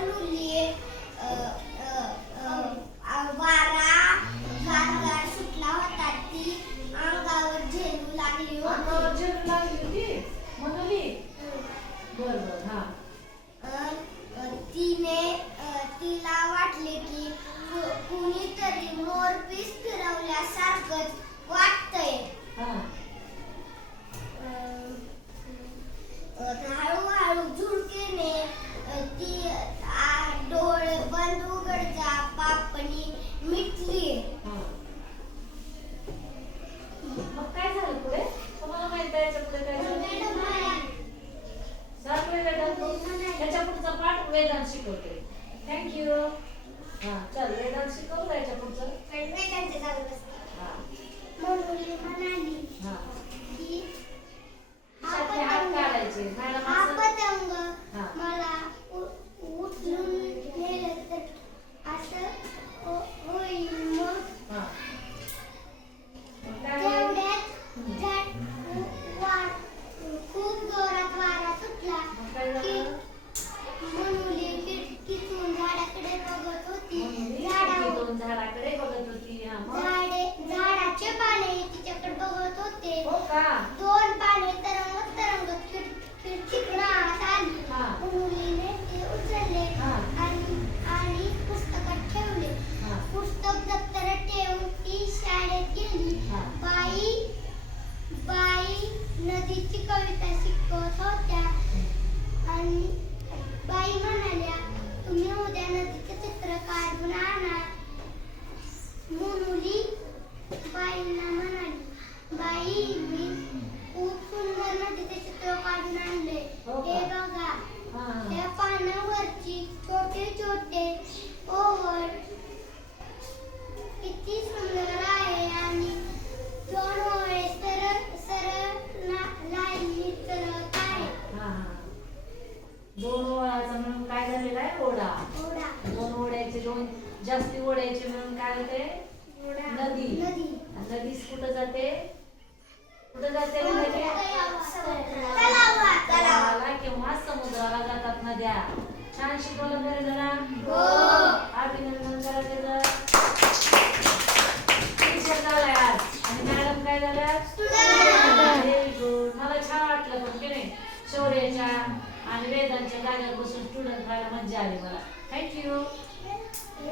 मनूली वारा गारगार सुटला होता ती अंगावर झेलू लागली होती. मनोली बरोबर हा. तिला वाटले की कुणीतरी मोरपीस फिरवल्यासारखंच वाटतंय. हळूहळू झुळकेने ती डोळे बंद उघडता पापणी मिटली. मग काय झालं पुढे? तुम्हाला माहित आहे याच्या पुढे काय झालं? त्याच्या पुढचा पाठ वेदांत शिकवते. थँक्यू. हा चल वेदांत शिकवू याच्या पुढचं. मनूली म्हणाली की हा पतंग मला उचलून नेलं तर असं होईल. मग तेवढ्यात खूप जोरात वारा सुटला की मनूली खिडकीतून झाडाकडे बघत होती. झाडाचे पाने तिच्याकडे बघत होते. दोन पाने तरंगत तरंगत खिडकीतून आत आली. मनूलीने ते उचलले आणि पुस्तकात ठेवले. पुस्तक दप्तरात ठेवून ती शाळेत गेली. बाई नदीची कविता शिकवत होत्या आणि बाई म्हणाल्या, तुम्ही उद्या नदीचे चित्र काढून आणा. मनूली बाईंना म्हणाली, बाई मी खूप सुंदर नदीचे चित्र काढून आणले. हे बघा, त्या पानावरची छोटे छोटे ओव्हळ किती सुंदर आहे आणि दोन ओळे सरळ सरळ लाईनीत तरंगत आहे. दोन ओळ्याचा मिळून काय झालेला आहे? ओढा. दोन ओढ्याचे दोन जास्ती ओढ्याचे मिळून काय होते? नदी. नदी कुठं जाते? तलावाला किंवा समुद्राला जातात नद्या. छान शिकवलं बरं जरा. अभिनंदन करा त्याचं. टीचर झालाय आज आणि मॅडम काय झाल्या? Very good. मला छान वाटलं पण की नाही शौर्याच्या आणि वेदांच्या जागेवर बसून स्टुडंट व्हायला मज्जा आली मला. थँक्यू.